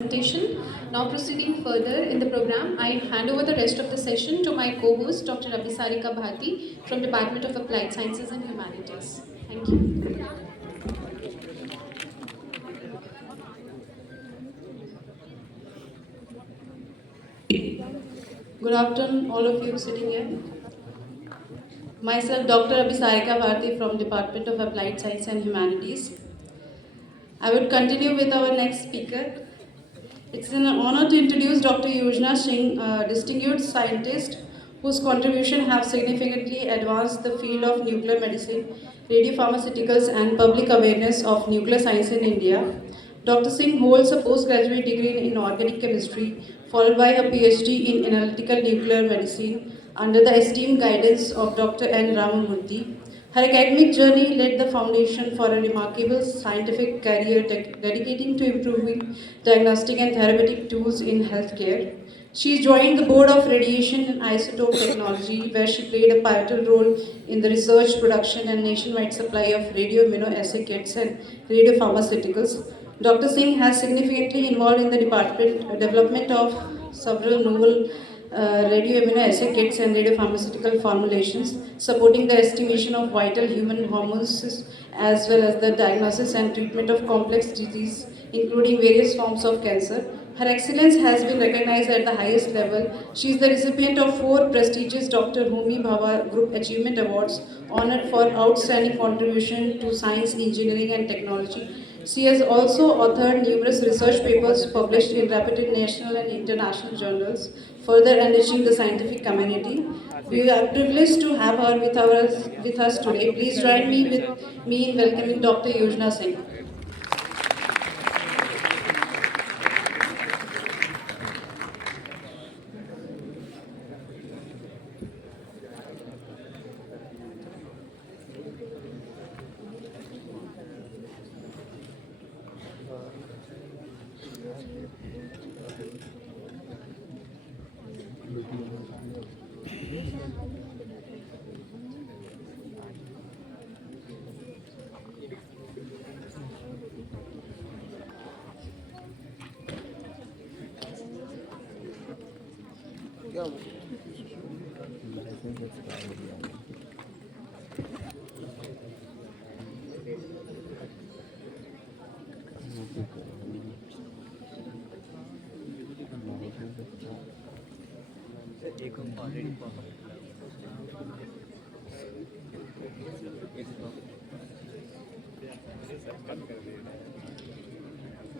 Presentation. Now proceeding further in the program, I hand over the rest of the session to my co-host, Dr. Abhisarika Bharti from Department of Applied Sciences and Humanities. Thank you. Good afternoon, all of you sitting here. Myself, Dr. Abhisarika Bharti from Department of Applied Science and Humanities. I would continue with our next speaker. It's an honor to introduce Dr. Yojana Singh, a distinguished scientist whose contribution have significantly advanced the field of nuclear medicine, radiopharmaceuticals, and public awareness of nuclear science in India. Dr. Singh holds a postgraduate degree in organic chemistry, followed by a PhD in analytical nuclear medicine under the esteemed guidance of Dr. N. Ramamurthy. Her academic journey laid the foundation for a remarkable scientific career dedicating to improving diagnostic and therapeutic tools in healthcare. She joined the board of radiation and isotope technology, where she played a pivotal role in the research, production, and nationwide supply of radioimmunoassay kits and radiopharmaceuticals. Dr. Singh has significantly involved in the development of several novel radioimmunoassay kits and radiopharmaceutical formulations, supporting the estimation of vital human hormones as well as the diagnosis and treatment of complex disease, including various forms of cancer. Her excellence has been recognized at the highest level. She is the recipient of 4 prestigious Dr. Homi Bhabha Group Achievement Awards, honored for outstanding contribution to science, engineering, and technology. She has also authored numerous research papers published in reputed national and international journals, further enriching the scientific community. We are privileged to have her with us today. Please join me in welcoming Dr. Yojana Singh.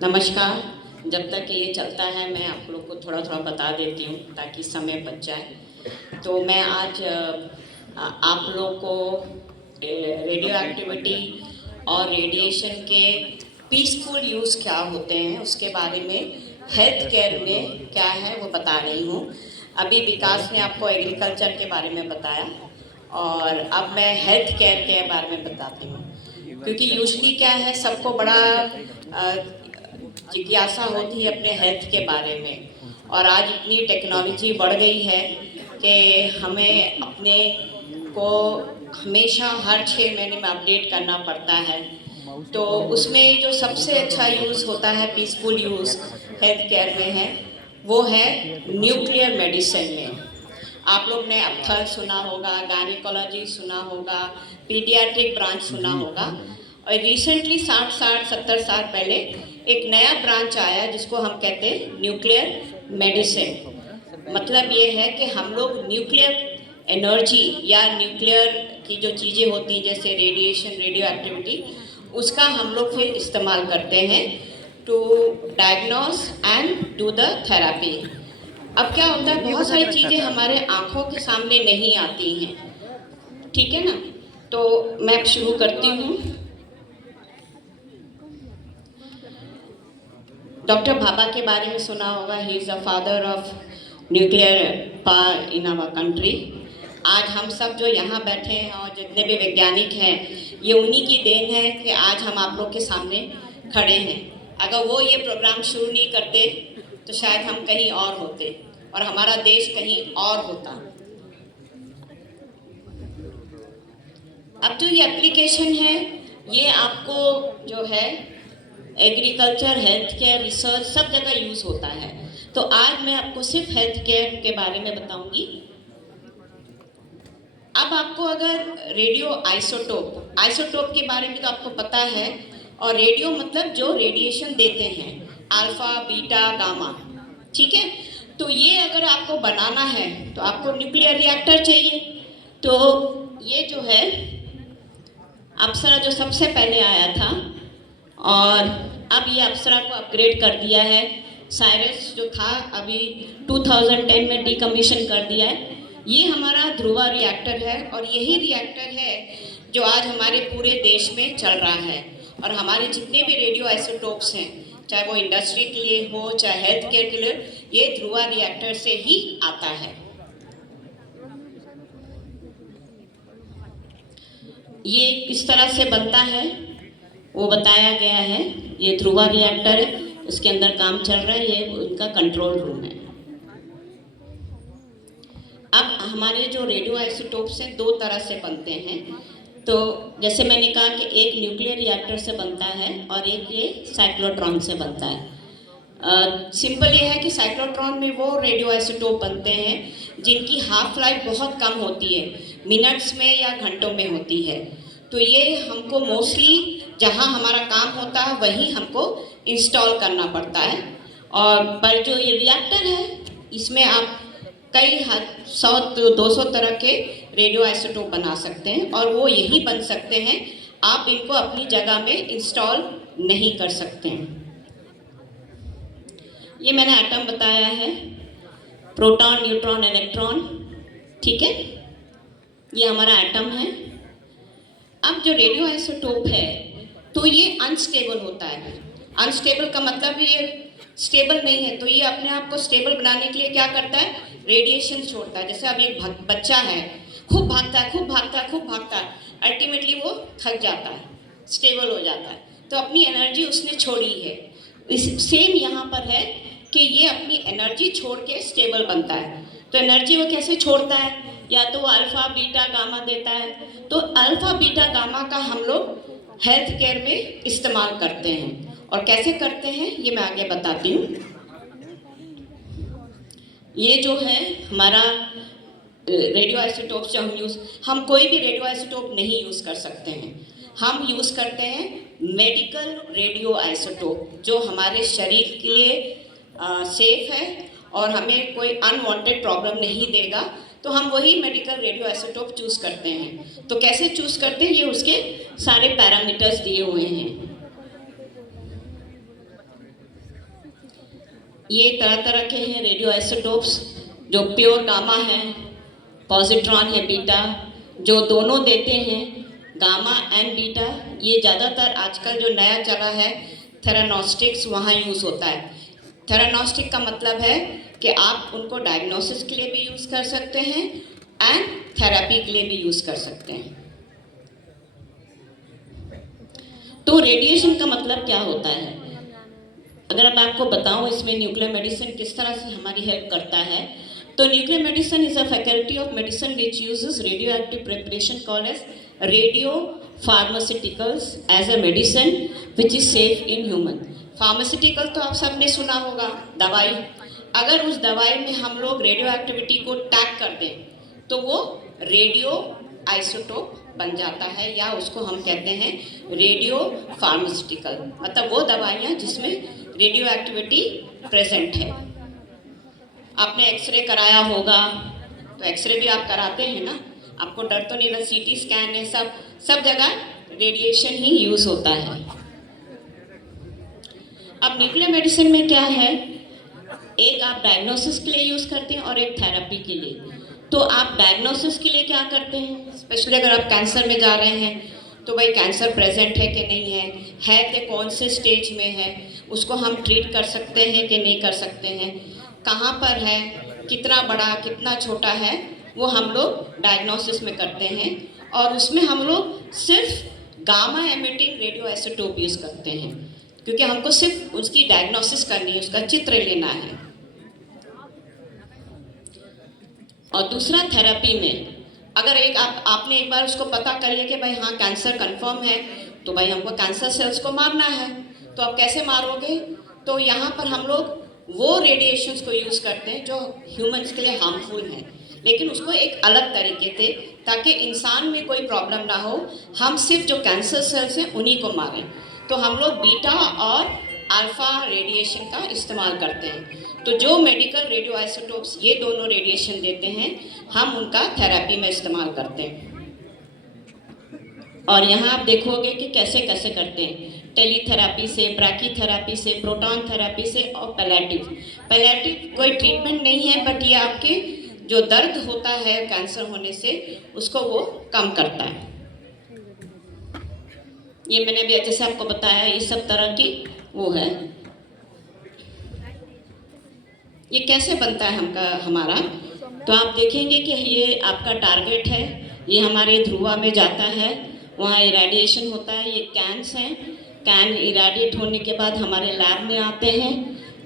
नमस्कार। जब तक ये चलता है मैं आप लोग को थोड़ा थोड़ा बता देती हूँ ताकि समय बच जाए। तो मैं आज आप लोग को रेडियो एक्टिविटी और रेडिएशन के पीसफुल यूज़ क्या होते हैं उसके बारे में, हेल्थ केयर में क्या है वो बता रही हूँ। अभी विकास ने आपको एग्रीकल्चर के बारे में बताया और अब मैं हेल्थ केयर के बारे में बताती हूँ, क्योंकि यूजली क्या है, सबको बड़ा जिज्ञासा होती है अपने हेल्थ के बारे में। और आज इतनी टेक्नोलॉजी बढ़ गई है कि हमें अपने को हमेशा हर 6 महीने में अपडेट करना पड़ता है। तो उसमें जो सबसे अच्छा यूज़ होता है, पीसफुल यूज़ हेल्थ केयर में है, वो है न्यूक्लियर मेडिसिन में। आप लोग ने अप्थल सुना होगा, गायनिकोलॉजी सुना होगा, पीडियाट्रिक ब्रांच सुना होगा। और रिसेंटली 60-70 साल पहले एक नया ब्रांच आया जिसको हम कहते हैं न्यूक्लियर मेडिसिन। मतलब ये है कि हम लोग न्यूक्लियर एनर्जी या न्यूक्लियर की जो चीज़ें होती हैं जैसे रेडिएशन, रेडियो एक्टिविटी, उसका हम लोग फिर इस्तेमाल करते हैं to diagnose and do the therapy. अब क्या होता है, बहुत सारी चीज़ें हमारे आँखों के सामने नहीं आती हैं, ठीक है ना। तो मैं शुरू करती हूँ। डॉक्टर भाभा के बारे में सुना होगा। He is the father of nuclear power in our country. आज हम सब जो यहाँ बैठे हैं और जितने भी वैज्ञानिक हैं, ये उन्हीं की देन है कि आज हम आप लोग के सामने खड़े हैं। अगर वो ये प्रोग्राम शुरू नहीं करते तो शायद हम कहीं और होते और हमारा देश कहीं और होता। अब जो ये एप्लीकेशन है, ये आपको जो है एग्रीकल्चर, हेल्थ केयर, रिसर्च सब जगह यूज़ होता है। तो आज मैं आपको सिर्फ हेल्थ केयर के बारे में बताऊंगी। अब आपको अगर रेडियो आइसोटोप के बारे में तो आपको पता है, और रेडियो मतलब जो रेडिएशन देते हैं, अल्फा, बीटा, गामा, ठीक है। तो ये अगर आपको बनाना है तो आपको न्यूक्लियर रिएक्टर चाहिए। तो ये जो है अप्सरा जो सबसे पहले आया था, और अब ये अप्सरा को अपग्रेड कर दिया है। साइरस जो था अभी 2010 में डीकमीशन कर दिया है। ये हमारा ध्रुवा रिएक्टर है, और यही रिएक्टर है जो आज हमारे पूरे देश में चल रहा है। और हमारे जितने भी रेडियो आइसोटोप्स हैं, चाहे वो इंडस्ट्री के लिए हो, चाहे हेल्थ केयर के लिए, ये ध्रुवा रिएक्टर से ही आता है। ये किस तरह से बनता है वो बताया गया है। ये ध्रुवा रिएक्टर है, इसके अंदर काम चल रहा है, ये उनका कंट्रोल रूम है। अब हमारे जो रेडियो आइसोटोप्स हैं दो तरह से बनते हैं। तो जैसे मैंने कहा कि एक न्यूक्लियर रिएक्टर से बनता है और एक ये साइक्लोट्रॉन से बनता है। सिंपल ये है कि साइक्लोट्रॉन में वो रेडियो आइसोटोप बनते हैं जिनकी हाफ लाइफ बहुत कम होती है, मिनट्स में या घंटों में होती है। तो ये हमको मोस्टली जहाँ हमारा काम होता है वहीं हमको इंस्टॉल करना पड़ता है। और पर जो ये रिएक्टर है, इसमें आप कई 100-200 तरह के रेडियो आइसोटोप बना सकते हैं, और वो यही बन सकते हैं, आप इनको अपनी जगह में इंस्टॉल नहीं कर सकते हैं। ये मैंने एटम बताया है, प्रोटॉन, न्यूट्रॉन, इलेक्ट्रॉन, ठीक है। ये हमारा एटम है। अब जो रेडियो आइसोटोप है तो ये अनस्टेबल होता है। अनस्टेबल का मतलब ये स्टेबल नहीं है, तो ये अपने आप को स्टेबल बनाने के लिए क्या करता है, रेडिएशन छोड़ता है। जैसे अब एक बच्चा है, खूब भागता है, खूब भागता है, खूब भागता है, अल्टीमेटली वो थक जाता है, स्टेबल हो जाता है, तो अपनी एनर्जी उसने छोड़ी है। सेम यहाँ पर है कि ये अपनी एनर्जी छोड़ के स्टेबल बनता है। तो एनर्जी वो कैसे छोड़ता है, या तो वो अल्फा, बीटा, गामा देता है। तो अल्फा, बीटा, गामा का हम लोग हेल्थ केयर में इस्तेमाल करते हैं, और कैसे करते हैं ये मैं आगे बताती हूँ। ये जो है हमारा रेडियो आइसोटोप्स जो हम कोई भी रेडियो आइसोटोप नहीं यूज़ कर सकते हैं। हम यूज़ करते हैं मेडिकल रेडियो आइसोटोप, जो हमारे शरीर के लिए सेफ है और हमें कोई अनवांटेड प्रॉब्लम नहीं देगा। तो हम वही मेडिकल रेडियो आइसोटोप चूज़ करते हैं। तो कैसे चूज़ करते हैं, ये उसके सारे पैरामीटर्स दिए हुए हैं। ये तरह तरह के हैं रेडियो आइसोटोप्स। जो प्योर गामा है, पॉजिट्रॉन है, बीटा, जो दोनों देते हैं, गामा एंड बीटा। ये ज़्यादातर आजकल जो नया चला है थेरानोस्टिक्स, वहाँ यूज़ होता है। थेरानोस्टिक का मतलब है कि आप उनको डायग्नोसिस के लिए भी यूज़ कर सकते हैं एंड थेरेपी के लिए भी यूज़ कर सकते हैं। तो रेडिएशन का मतलब क्या होता है, अगर अब आपको बताऊं इसमें न्यूक्लियर मेडिसिन किस तरह से हमारी हेल्प करता है। तो nuclear medicine is a faculty of medicine which uses radioactive preparation called as radiopharmaceuticals as a medicine which is safe in human. Pharmaceutical तो आप सबने सुना होगा, दवाई। अगर उस दवाई में हम लोग रेडियो एक्टिविटी को टैग कर दें तो वो रेडियो आइसोटोप बन जाता है, या उसको हम कहते हैं रेडियो फार्मास्यूटिकल, मतलब वो दवाइयाँ जिसमें रेडियो एक्टिविटी प्रेजेंट है। आपने एक्सरे कराया होगा, तो एक्सरे भी आप कराते हैं ना, आपको डर तो नहीं, सीटी स्कैन है, सब जगह रेडिएशन ही यूज़ होता है। अब न्यूक्लियर मेडिसिन में क्या है, एक आप डायग्नोसिस के लिए यूज़ करते हैं और एक थेरेपी के लिए। तो आप डायग्नोसिस के लिए क्या करते हैं, स्पेशली अगर आप कैंसर में जा रहे हैं तो भाई कैंसर प्रेजेंट है कि नहीं है तो कौन से स्टेज में है, उसको हम ट्रीट कर सकते हैं कि नहीं कर सकते हैं, कहाँ पर है, कितना बड़ा कितना छोटा है, वो हम लोग डायग्नोसिस में करते हैं। और उसमें हम लोग सिर्फ gamma emitting radio isotope use करते हैं, क्योंकि हमको सिर्फ उसकी डायग्नोसिस करनी है, उसका चित्र लेना है। और दूसरा थेरेपी में अगर आपने एक बार उसको पता कर लिया कि भाई हाँ कैंसर कंफर्म है, तो भाई हमको कैंसर सेल्स को मारना है, तो आप कैसे मारोगे? तो यहाँ पर हम लोग वो रेडिएशंस को यूज़ करते हैं जो ह्यूमंस के लिए हार्मफुल हैं, लेकिन उसको एक अलग तरीके से, ताकि इंसान में कोई प्रॉब्लम ना हो। हम सिर्फ जो कैंसर सेल्स हैं उन्हीं को मारें। तो हम लोग बीटा और अल्फा रेडिएशन का इस्तेमाल करते हैं। तो जो मेडिकल रेडियो आइसोटोप्स ये दोनों रेडिएशन देते हैं, हम उनका थेरेपी में इस्तेमाल करते हैं। और यहाँ आप देखोगे कि कैसे कैसे करते हैं, टेलीथेरेपी से, ब्रैकीथेरेपी से, प्रोटॉन थेरेपी से और पैलेटिव कोई ट्रीटमेंट नहीं है, बट ये आपके जो दर्द होता है कैंसर होने से उसको वो कम करता है। ये मैंने भी जैसे आपको बताया, ये सब तरह की वो है। ये कैसे बनता है हमारा, तो आप देखेंगे कि ये आपका टारगेट है, ये हमारे ध्रुवा में जाता है, वहाँ इरेडिएशन होता है। ये कैन्स हैं, कैन इरेडिएट होने के बाद हमारे लैब में आते हैं।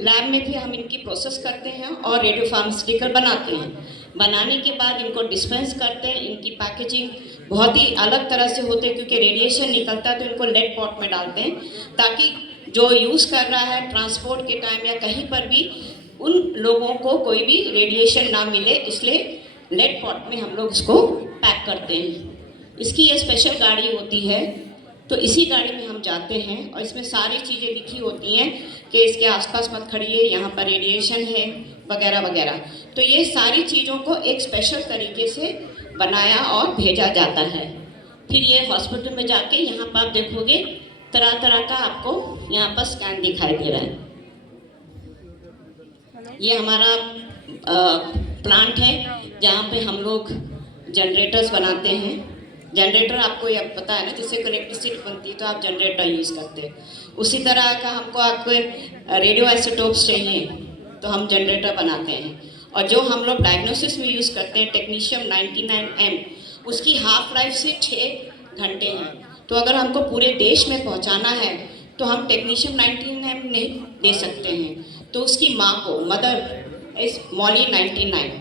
लैब में फिर हम इनकी प्रोसेस करते हैं और रेडियो फार्मास्यूटिकल बनाते हैं। बनाने के बाद इनको डिस्पेंस करते हैं। इनकी पैकेजिंग बहुत ही अलग तरह से होते हैं, क्योंकि रेडिएशन निकलता है तो इनको लेड पॉट में डालते हैं, ताकि जो यूज़ कर रहा है ट्रांसपोर्ट के टाइम या कहीं पर भी उन लोगों को कोई भी रेडिएशन ना मिले, इसलिए लेड पॉट में हम लोग उसको पैक करते हैं। इसकी ये स्पेशल गाड़ी होती है, तो इसी गाड़ी में हम जाते हैं और इसमें सारी चीज़ें लिखी होती हैं कि इसके आसपास मत खड़िए, यहाँ पर रेडिएशन है वगैरह वगैरह। तो ये सारी चीज़ों को एक स्पेशल तरीके से बनाया और भेजा जाता है। फिर ये हॉस्पिटल में जाके यहाँ पर आप देखोगे तरह तरह का आपको यहाँ पर स्कैन दिखाई दे रहा है। ये हमारा प्लांट है जहाँ पे हम लोग जनरेटर्स बनाते हैं। जनरेटर आपको ये पता है ना, जिससे इलेक्ट्रिसिटी बनती है तो आप जनरेटर यूज़ करते हैं। उसी तरह का हमको आपको रेडियो आइसोटोप्स चाहिए तो हम जनरेटर बनाते हैं। और जो हम लोग डायग्नोसिस में यूज़ करते हैं टेक्नीशियम 99M, उसकी हाफ लाइफ से 6 घंटे हैं। तो अगर हमको पूरे देश में पहुंचाना है तो हम टेक्नीशियम 99M नहीं दे सकते हैं, तो उसकी माँ को, मदर इस मॉली 99,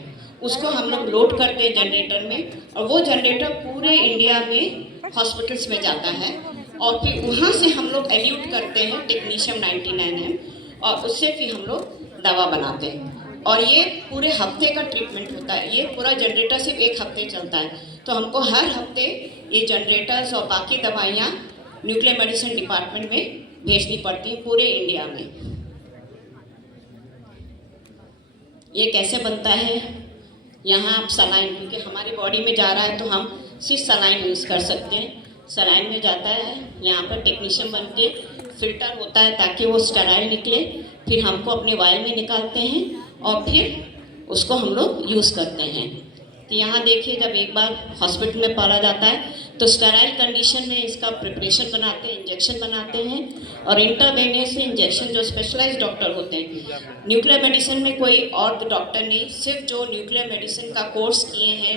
उसको हम लोग लोड करते हैं जनरेटर में, और वो जनरेटर पूरे इंडिया में हॉस्पिटल्स में जाता है। और फिर वहाँ से हम लोग एल्यूट करते हैं टेक्नीशियम 99M, और उससे फिर हम लोग दवा बनाते हैं। और ये पूरे हफ्ते का ट्रीटमेंट होता है। ये पूरा जनरेटर सिर्फ 1 हफ्ते चलता है, तो हमको हर हफ्ते ये जनरेटर्स और बाकी दवाइयाँ न्यूक्लियर मेडिसिन डिपार्टमेंट में भेजनी पड़ती हैं पूरे इंडिया में। ये कैसे बनता है, यहाँ आप सलाइन, क्योंकि हमारी बॉडी में जा रहा है तो हम सिर्फ सलाइन यूज़ कर सकते हैं। सलाइन में जाता है, यहाँ पर टेक्नीशियन बन के फिल्टर होता है ताकि वो स्टेराइल निकले। फिर हमको अपने वायल में निकालते हैं और फिर उसको हम लोग यूज़ करते हैं। तो यहाँ देखिए, जब एक बार हॉस्पिटल में पाला जाता है तो स्टेराइल कंडीशन में इसका प्रिपरेशन बनाते हैं, इंजेक्शन बनाते हैं। और इंटरवेनियस इंजेक्शन जो स्पेशलाइज्ड डॉक्टर होते हैं, न्यूक्लियर मेडिसिन में कोई और डॉक्टर नहीं, सिर्फ जो न्यूक्लियर मेडिसिन का कोर्स किए हैं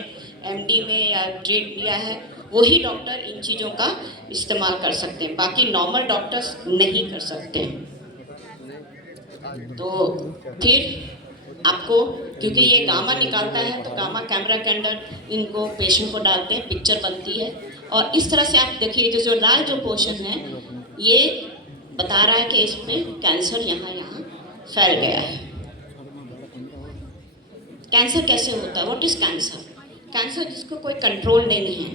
MD में या ट्रेड किया है, वही डॉक्टर इन चीज़ों का इस्तेमाल कर सकते हैं, बाकी नॉर्मल डॉक्टर्स नहीं कर सकते। तो फिर आपको, क्योंकि ये गामा निकालता है तो गामा कैमरा के अंदर इनको पेशेंट को डालते हैं, पिक्चर बनती है। और इस तरह से आप देखिए, जो लाल जो पोर्शन है ये बता रहा है कि इसमें कैंसर यहाँ फैल गया है। कैंसर कैसे होता है, व्हाट इज़ कैंसर? कैंसर जिसको कोई कंट्रोल नहीं है,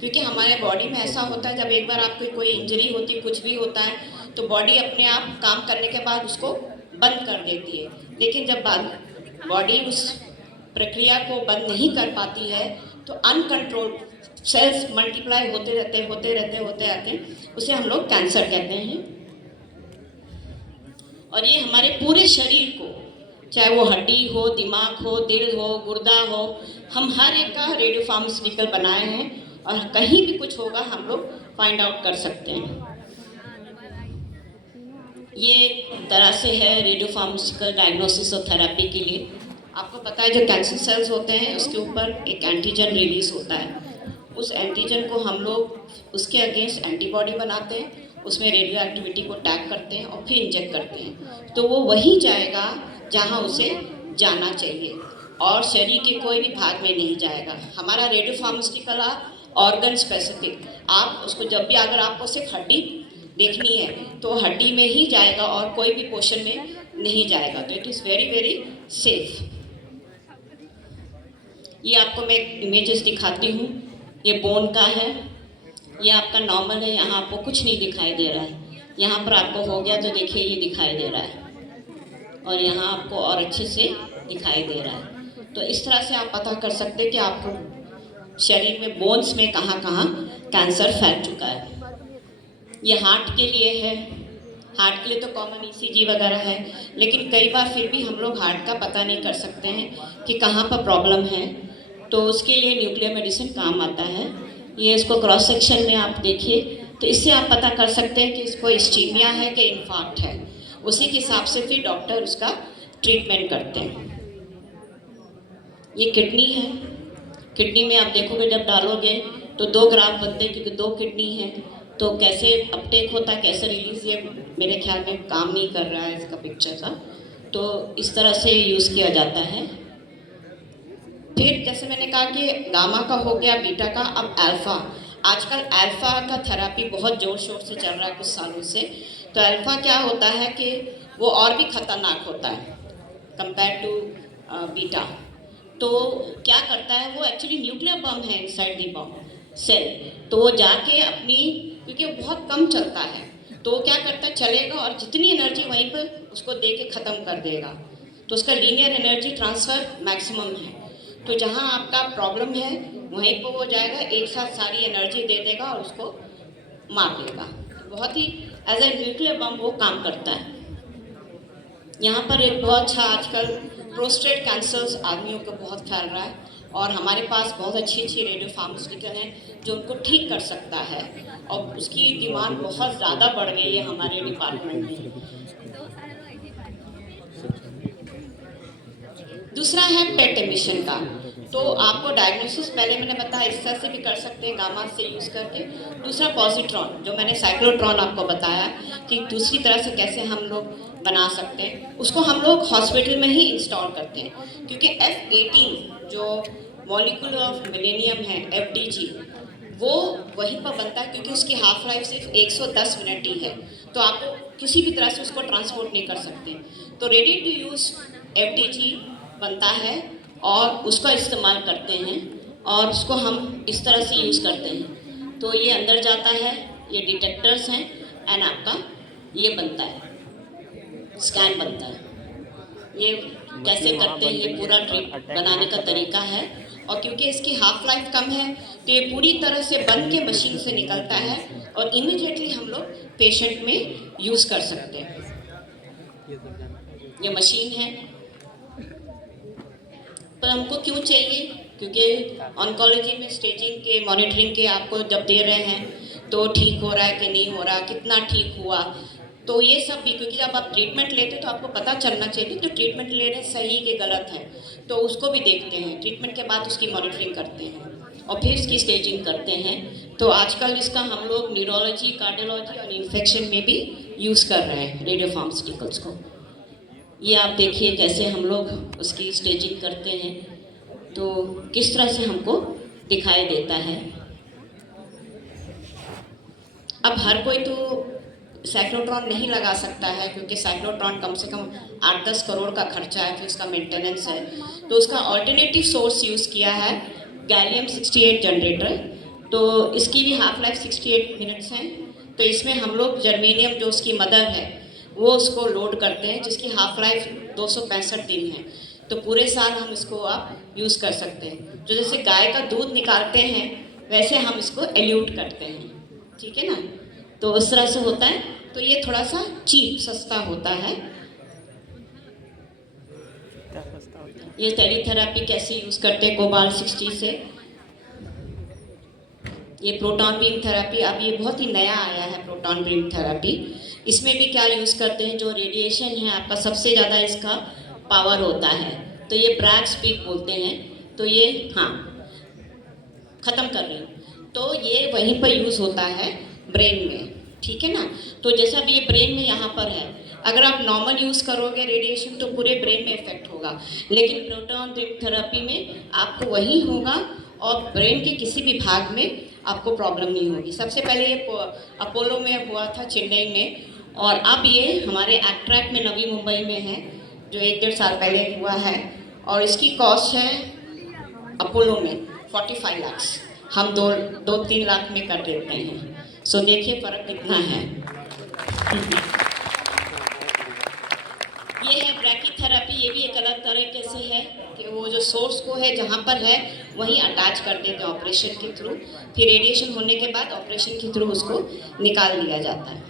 क्योंकि हमारे बॉडी में ऐसा होता है, जब एक बार आपको कोई इंजरी होती है, कुछ भी होता है, तो बॉडी अपने आप काम करने के बाद उसको बंद कर देती है। लेकिन जब बॉडी उस प्रक्रिया को बंद नहीं कर पाती है तो अनकंट्रोल सेल्स मल्टीप्लाई होते रहते, उसे हम लोग कैंसर कहते हैं। और ये हमारे पूरे शरीर को, चाहे वो हड्डी हो, दिमाग हो, दिल हो, गुर्दा हो, हम हर एक का रेडियो फार्मास्यूटिकल बनाए हैं, और कहीं भी कुछ होगा हम लोग फाइंड आउट कर सकते हैं। ये तरह से है रेडियो फार्मास्यूटिकल डायग्नोसिस और थेरेपी के लिए। आपको पता है, जो कैंसर सेल्स होते हैं उसके ऊपर एक एंटीजन रिलीज होता है। उस एंटीजन को हम लोग उसके अगेंस्ट एंटीबॉडी बनाते हैं, उसमें रेडियो एक्टिविटी को टैग करते हैं और फिर इंजेक्ट करते हैं, तो वो वहीं जाएगा जहाँ उसे जाना चाहिए, और शरीर के कोई भी भाग में नहीं जाएगा। हमारा रेडियो फार्मास्यूटिकल ऑर्गन स्पेसिफिक, आप उसको जब भी, अगर आपको सिर्फ हड्डी देखनी है तो हड्डी में ही जाएगा और कोई भी पोर्शन में नहीं जाएगा। तो it is very very safe. ये आपको मैं इमेजेस दिखाती हूँ। ये बोन का है, ये आपका नॉर्मल है, यहाँ आपको कुछ नहीं दिखाई दे रहा है। यहाँ पर आपको हो गया तो देखिए ये दिखाई दे रहा है, और यहाँ आपको और अच्छे से दिखाई दे रहा है। तो इस तरह से आप पता कर सकते हैं कि आपको शरीर में बोन्स में कहाँ कहाँ कैंसर फैल चुका है। ये हार्ट के लिए है, हार्ट के लिए तो कॉमन ईसीजी वगैरह है, लेकिन कई बार फिर भी हम लोग हार्ट का पता नहीं कर सकते हैं कि कहाँ पर प्रॉब्लम है, तो उसके लिए न्यूक्लियर मेडिसिन काम आता है। ये इसको क्रॉस सेक्शन में आप देखिए तो इससे आप पता कर सकते हैं कि इसको इस्कीमिया है कि इन्फार्क्ट है। उसी के हिसाब से फिर डॉक्टर उसका ट्रीटमेंट करते हैं। ये किडनी है, किडनी में आप देखोगे जब डालोगे तो 2 ग्राफ बनते हैं, क्योंकि 2 किडनी है तो कैसे अपटेक होता है, कैसे रिलीज, ये मेरे ख्याल में काम नहीं कर रहा है इसका पिक्चर का। तो इस तरह से यूज़ किया जाता है। फिर जैसे मैंने कहा कि गामा का हो गया, बीटा का, अब अल्फ़ा। आजकल अल्फ़ा का थेरेपी बहुत ज़ोर शोर से चल रहा है कुछ सालों से। तो अल्फ़ा क्या होता है कि वो और भी ख़तरनाक होता है कंपेयर टू बीटा। तो क्या करता है वो, एक्चुअली न्यूक्लियर बम है इनसाइड दी बम सेल। तो वो जाके अपनी, क्योंकि वो बहुत कम चलता है, तो वो क्या करता है, चलेगा और जितनी एनर्जी वहीं पर उसको दे के ख़त्म कर देगा। तो उसका लीनियर एनर्जी ट्रांसफ़र मैक्सिमम है। तो जहाँ आपका प्रॉब्लम है वहीं पर वो जाएगा, एक साथ सारी एनर्जी दे देगा और उसको मार देगा। बहुत ही एज ए न्यूक्लियर बम वो काम करता है। यहाँ पर एक बहुत अच्छा आजकल प्रोस्टेट कैंसर्स आदमियों को बहुत फैल रहा है, और हमारे पास बहुत अच्छी अच्छी रेडियो फार्मास्यूटिकल हैं जो उनको ठीक कर सकता है, और उसकी डिमांड बहुत ज़्यादा बढ़ गई है हमारे डिपार्टमेंट में। दूसरा है पेट एमिशन का। तो आपको डायग्नोसिस पहले मैंने बताया इस तरह से भी कर सकते हैं, गामा से यूज़ करके। दूसरा पॉजिट्रॉन, जो मैंने साइक्लोट्रॉन आपको बताया कि दूसरी तरह से कैसे हम लोग बना सकते हैं, उसको हम लोग हॉस्पिटल में ही इंस्टॉल करते हैं। क्योंकि F18 जो मॉलिक्यूल ऑफ मिलेनियम है, FDG, वो वहीं पर बनता है, क्योंकि उसकी हाफ लाइफ सिर्फ 110 मिनट ही है। तो आपको किसी भी तरह से उसको ट्रांसपोर्ट नहीं कर सकते। तो रेडी टू यूज़ FDG बनता है और उसका इस्तेमाल करते हैं, और उसको हम इस तरह से यूज़ करते हैं। तो ये अंदर जाता है, ये डिटेक्टर्स हैं, एंड आपका ये बनता है, स्कैन बनता है। ये कैसे करते हैं, ये पूरा ट्रिप बनाने का तरीका है। और क्योंकि इसकी हाफ लाइफ कम है तो ये पूरी तरह से बन के मशीन से निकलता है, और इमीडिएटली हम लोग पेशेंट में यूज़ कर सकते हैं। ये मशीन है। पर हमको क्यों चाहिए, क्योंकि ऑन्कोलॉजी में स्टेजिंग के, मॉनिटरिंग के आपको जब दे रहे हैं तो ठीक हो रहा है कि नहीं हो रहा, कितना ठीक हुआ, तो ये सब भी, क्योंकि जब आप ट्रीटमेंट लेते तो आपको पता चलना चाहिए कि ट्रीटमेंट ले रहे हैं सही के गलत है, तो उसको भी देखते हैं। ट्रीटमेंट के बाद उसकी मॉनिटरिंग करते हैं और फिर इसकी स्टेजिंग करते हैं। तो आजकल इसका हम लोग न्यूरोलॉजी, कार्डियोलॉजी और इन्फेक्शन में भी यूज़ कर रहे हैं रेडियो फार्मास्यूटिकल्स को। ये आप देखिए कैसे हम लोग उसकी स्टेजिंग करते हैं, तो किस तरह से हमको दिखाई देता है। अब हर कोई तो साइक्लोट्रॉन नहीं लगा सकता है, क्योंकि साइक्लोट्रॉन कम से कम 8-10 करोड़ का खर्चा है, फिर उसका मेंटेनेंस है। तो उसका ऑल्टरनेटिव सोर्स यूज़ किया है गैलियम 68 जनरेटर। तो इसकी भी हाफ लाइफ 68 मिनट्स हैं। तो इसमें हम लोग जर्मेनियम, जो उसकी मदर है, वो उसको लोड करते हैं, जिसकी हाफ लाइफ 265 दिन है। तो पूरे साल हम इसको आप यूज़ कर सकते हैं। जो जैसे गाय का दूध निकालते हैं वैसे हम इसको एल्यूट करते हैं, ठीक है ना। तो उस तरह से होता है। तो ये थोड़ा सा चीप, सस्ता होता है। ये टेलीथेरेपी कैसे यूज़ करते हैं कोबाल्ट 60 से। ये प्रोटॉन बीम थेरेपी, अब ये बहुत ही नया आया है प्रोटॉन बीम थेरेपी। इसमें भी क्या यूज़ करते हैं, जो रेडिएशन है आपका, सबसे ज़्यादा इसका पावर होता है। तो ये ब्रैग स्पीक बोलते हैं। तो ये, हाँ, ख़त्म कर रही हूँ। तो ये वहीं पर यूज़ होता है ब्रेन में, ठीक है ना। तो जैसा भी ये ब्रेन में यहाँ पर है, अगर आप नॉर्मल यूज़ करोगे रेडिएशन तो पूरे ब्रेन में इफेक्ट होगा, लेकिन प्रोटॉन बीम थेरेपी में आपको वही होगा और ब्रेन के किसी भी भाग में आपको प्रॉब्लम नहीं होगी। सबसे पहले ये अपोलो में हुआ था, चेन्नई में, और अब ये हमारे एक्ट्रैक्ट में नवी मुंबई में है, जो 1-1.5 साल पहले हुआ है, और इसकी कॉस्ट है अपोलो में 45 लाख, हम 2-3 लाख में कर देते हैं। सो देखिए फ़र्क कितना है। ये है ब्रैकीथेरेपी, ये भी एक अलग तरीके से है कि वो जो सोर्स को है जहाँ पर है वहीं अटैच कर देते हैं ऑपरेशन के थ्रू, फिर रेडिएशन होने के बाद ऑपरेशन के थ्रू उसको निकाल दिया जाता है।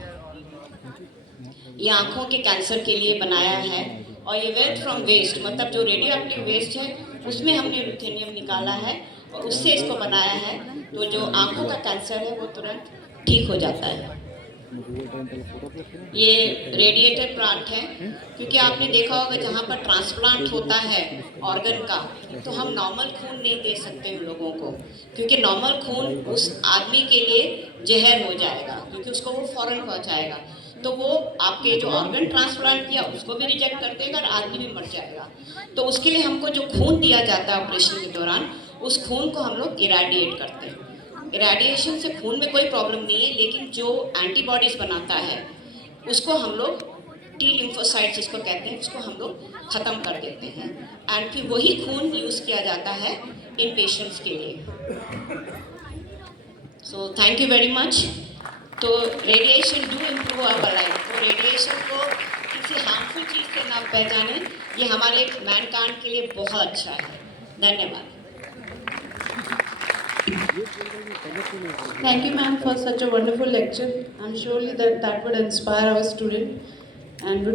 ये आँखों के कैंसर के लिए बनाया है, और ये वेल्थ फ्रॉम वेस्ट, मतलब जो रेडियो एक्टिव वेस्ट है उसमें हमने रुथेनियम निकाला है और उससे इसको बनाया है, तो जो आँखों का कैंसर है वो तुरंत ठीक हो जाता है। ये रेडिएटर प्लांट है, क्योंकि आपने देखा होगा जहाँ पर ट्रांसप्लांट होता है ऑर्गन का, तो हम नॉर्मल खून नहीं दे सकते उन लोगों को, क्योंकि नॉर्मल खून उस आदमी के लिए जहर हो जाएगा, क्योंकि उसको वो फौरन पहुँचाएगा। तो वो आपके जो ऑर्गन ट्रांसप्लांट किया उसको भी रिजेक्ट कर देगा और आदमी भी मर जाएगा। तो उसके लिए हमको जो खून दिया जाता है ऑपरेशन के दौरान, उस खून को हम लोग इरेडिएट करते हैं। इरेडिएशन से खून में कोई प्रॉब्लम नहीं है, लेकिन जो एंटीबॉडीज़ बनाता है उसको हम लोग टी लिम्फोसाइट्स जिसको कहते हैं, उसको हम लोग ख़त्म कर देते हैं, एंड फिर वही खून यूज़ किया जाता है इन पेशेंट्स के लिए। So thank you very much. तो radiation do improve our life, तो रेडिएशन को किसी हार्मफुल चीज़ से ना पहचाने, ये हमारे मैनकाइंड के लिए बहुत अच्छा है। धन्यवाद। Thank you, ma'am, for such a wonderful lecture. I'm surely that would inspire our student and would